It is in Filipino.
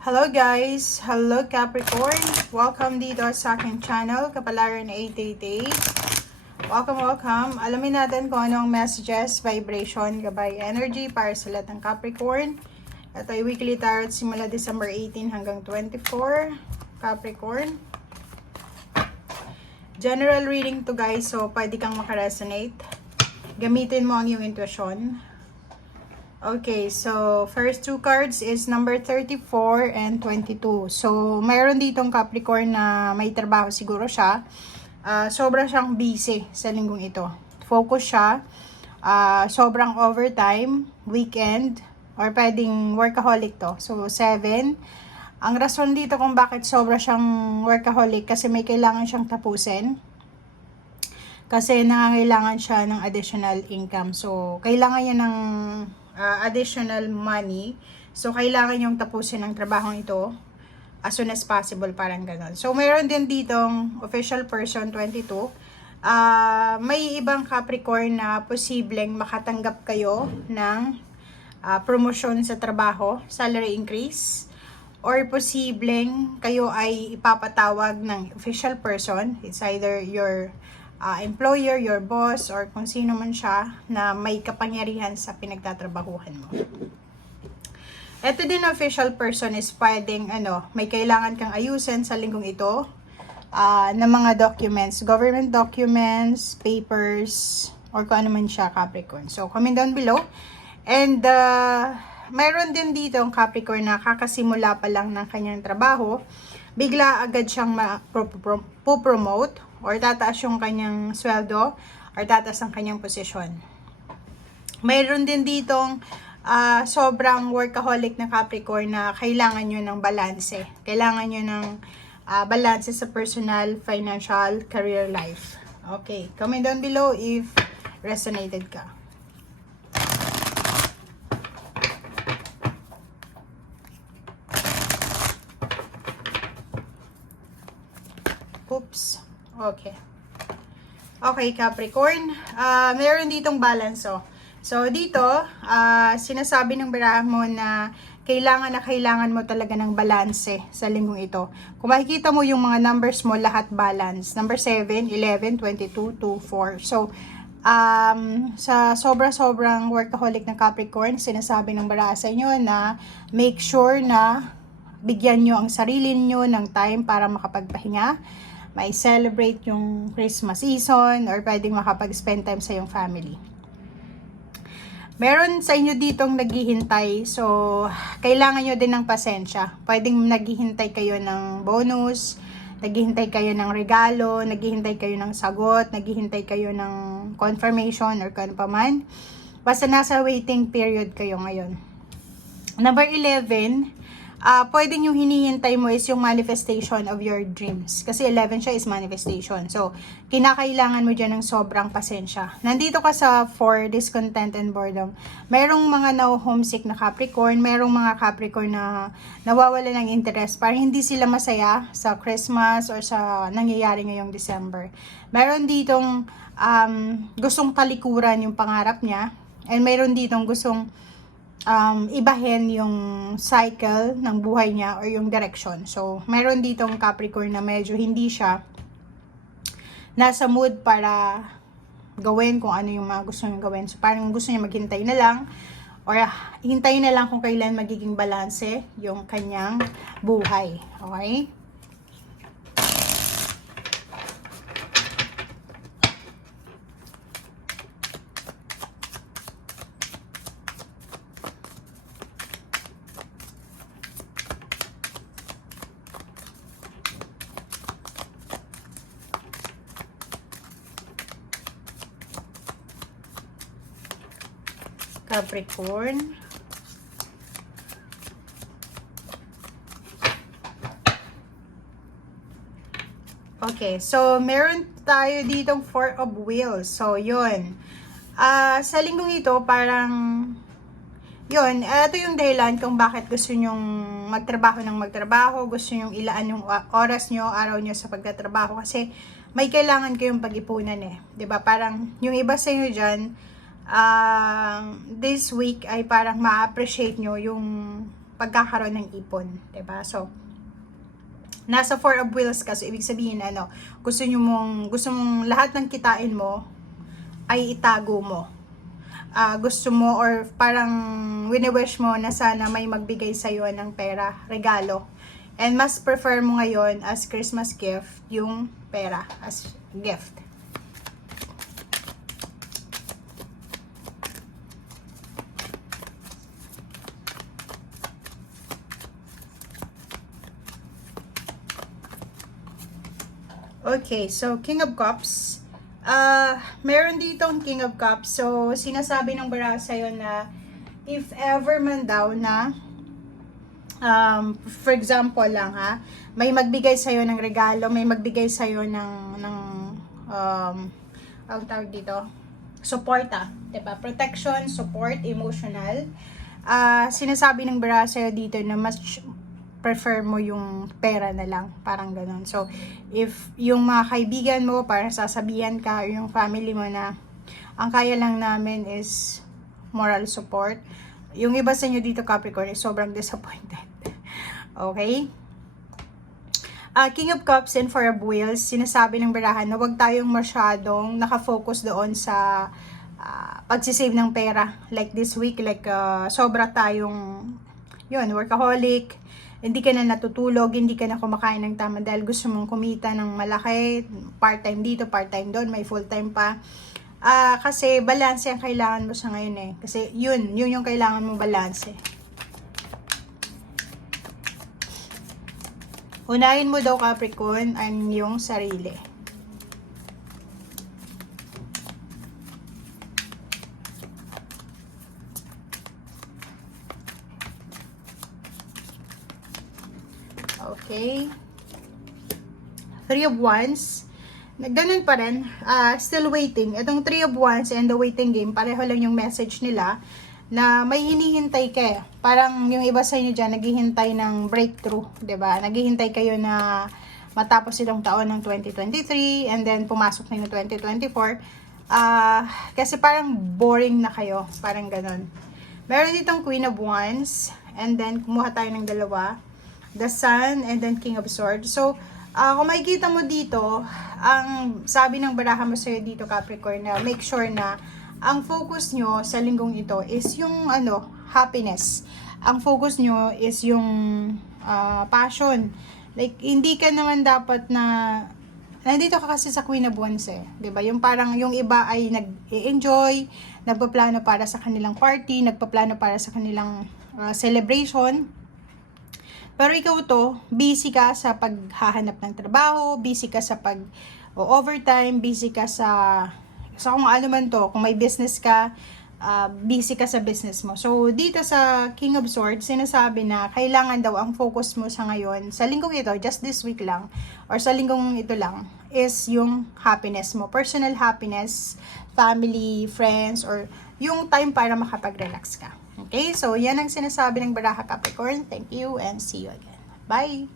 Hello guys! Hello Capricorn! Welcome dito sa aking channel, Kapalaran 888. Welcome! Alamin natin kung anong messages, vibration, gabay energy para sa lahat ng Capricorn. Ito ay weekly tarot simula December 18 hanggang 24. Capricorn. General reading to guys, so pwede kang makaresonate. Gamitin mo ang iyong intuition. Okay, so first two cards is number 34 and 22. So, mayroon ditong Capricorn na may trabaho siguro siya. Sobra siyang busy sa linggong ito. Focus siya. Sobrang overtime, weekend, or pwedeng workaholic to. So, 7. Ang rason dito kung bakit sobra siyang workaholic kasi may kailangan siyang tapusin. Kasi nangangailangan siya ng additional income. So, kailangan niya ng additional money. So, kailangan yung tapusin ang trabaho ito as soon as possible, parang ganon. So, mayroon din ditong official person 22. May ibang Capricorn na posibleng makatanggap kayo ng promotion sa trabaho, salary increase, or posibleng kayo ay ipapatawag ng official person. It's either your employer, your boss, or kung sino man siya na may kapangyarihan sa pinagtatrabahuhan mo. Ito din official person is pwedeng may kailangan kang ayusin sa linggong ito na mga documents, government documents, papers, or kung ano man siya, Capricorn. So, comment down below. And mayroon din dito ang Capricorn na kakasimula pa lang ng kanyang trabaho, bigla agad siyang ma-promote or tataas yung kanyang sweldo or tataas ang kanyang posisyon. Mayroon din ditong sobrang workaholic na Capricorn na kailangan nyo ng balanse. Kailangan nyo ng balanse sa personal, financial, career life. Okay, comment down below if resonated ka. Oops. Okay. Okay, Capricorn. Meron ditong balance, oh. So, dito, sinasabi ng baraha mo na kailangan mo talaga ng balanse sa linggong ito. Kung makikita mo yung mga numbers mo, lahat balance. Number 7, 11, 22, 2, 4. So, sa sobrang workaholic ng Capricorn, sinasabi ng baraha sa inyo na make sure na bigyan nyo ang sarili nyo ng time para makapagpahinga. May celebrate yung Christmas season or pwedeng makapag-spend time sa yung family. Meron sa inyo ditong naghihintay, so kailangan nyo din ng pasensya. Pwedeng naghihintay kayo ng bonus, naghihintay kayo ng regalo, naghihintay kayo ng sagot, naghihintay kayo ng confirmation or kung pa man. Basta nasa waiting period kayo ngayon. Number 11, pwedeng yung hinihintay mo is yung manifestation of your dreams. Kasi 11 siya is manifestation. So, kinakailangan mo dyan ng sobrang pasensya. Nandito ka sa 4, discontent and boredom. Merong mga na-homesick na Capricorn. Merong mga Capricorn na nawawala ng interest. Parang hindi sila masaya sa Christmas or sa nangyayari ngayong December. Meron ditong gustong talikuran yung pangarap niya. And meron ditong gustong ibahin yung cycle ng buhay niya or yung direction. So, meron ditong Capricorn na medyo hindi siya nasa mood para gawin kung ano yung mga gusto niya gawin. So, parang gusto niya maghintay na lang or hintayin na lang kung kailan magiging balanse yung kanyang buhay. Okay? Capricorn. Okay, so meron tayo ditong 4 of Wheels. So, yun. Sa linggong ito, parang yun, ito yung dahilan kung bakit gusto nyong magtrabaho ng magtrabaho, gusto nyong ilaan yung oras nyo, araw nyo sa pagtatrabaho kasi may kailangan kayong pag-ipunan eh. 'Di ba? Parang yung iba sa inyo dyan, this week ay parang ma-appreciate nyo yung pagkakaroon ng ipon, 'di ba? So, nasa Four of Wheels ka, so ibig sabihin gusto mong lahat ng kitain mo ay itago mo. Gusto mo or parang wini-wish mo na sana may magbigay sa iyo ng pera, regalo. And mas prefer mo ngayon as Christmas gift yung pera as gift. Okay, so King of Cups. Meron dito ang King of Cups. So, sinasabi ng baraha sa'yo na if ever man daw na for example lang may magbigay sa'yo ng regalo, may magbigay sa'yo ng ang tawag dito, suporta, diba? Protection, support, emotional. Sinasabi ng baraha sa'yo dito na mas prefer mo yung pera na lang, parang ganun. So, if yung mga kaibigan mo, parang sasabihan ka, or yung family mo na, ang kaya lang namin is moral support. Yung iba sa inyo dito, Capricorn, is sobrang disappointed. Okay? King of Cups and Four of Wheels, sinasabi ng barahan na huwag tayong masyadong nakafocus doon sa pagsisave ng pera. Like this week, like sobra tayong workaholic, hindi ka na natutulog, hindi ka na kumakain ng tama dahil gusto mong kumita ng malaki, part-time dito, part-time doon, may full-time pa. Kasi balance ang kailangan mo sa ngayon Kasi yun yung kailangan mo, balance. Unahin mo daw, Capricorn, ang iyong sarili. Okay. Three of Wands. Ganun pa rin. Still waiting. Itong Three of Wands and the waiting game, pareho lang yung message nila na may hinihintay ka. Parang yung iba sa inyo dyan, naghihintay ng breakthrough. 'Di ba? Naghihintay kayo na matapos itong taon ng 2023 and then pumasok na yung 2024. Kasi parang boring na kayo. Parang ganun. Meron ditong Queen of Wands and then kumuha tayo ng dalawa. The Sun, and then King of Swords. So, kung makikita mo dito, ang sabi ng baraha mo sa'yo dito, Capricorn, na make sure na ang focus nyo sa linggong ito is yung happiness. Ang focus nyo is yung passion. Like, hindi ka naman dapat na nandito ka kasi sa Queen of Wands 'di ba? Yung parang yung iba ay nag-enjoy, nagpaplano para sa kanilang party, nagpaplano para sa kanilang celebration. Pero ikaw busy ka sa paghahanap ng trabaho, busy ka sa overtime, busy ka sa kung ano man kung may business ka, busy ka sa business mo. So, dito sa King of Swords, sinasabi na kailangan daw ang focus mo sa ngayon, sa linggong ito, just this week lang, or sa linggong ito lang, is yung happiness mo. Personal happiness, family, friends, or yung time para makapag-relax ka. Okay, so yan ang sinasabi ng baraha, Capricorn. Thank you and see you again. Bye!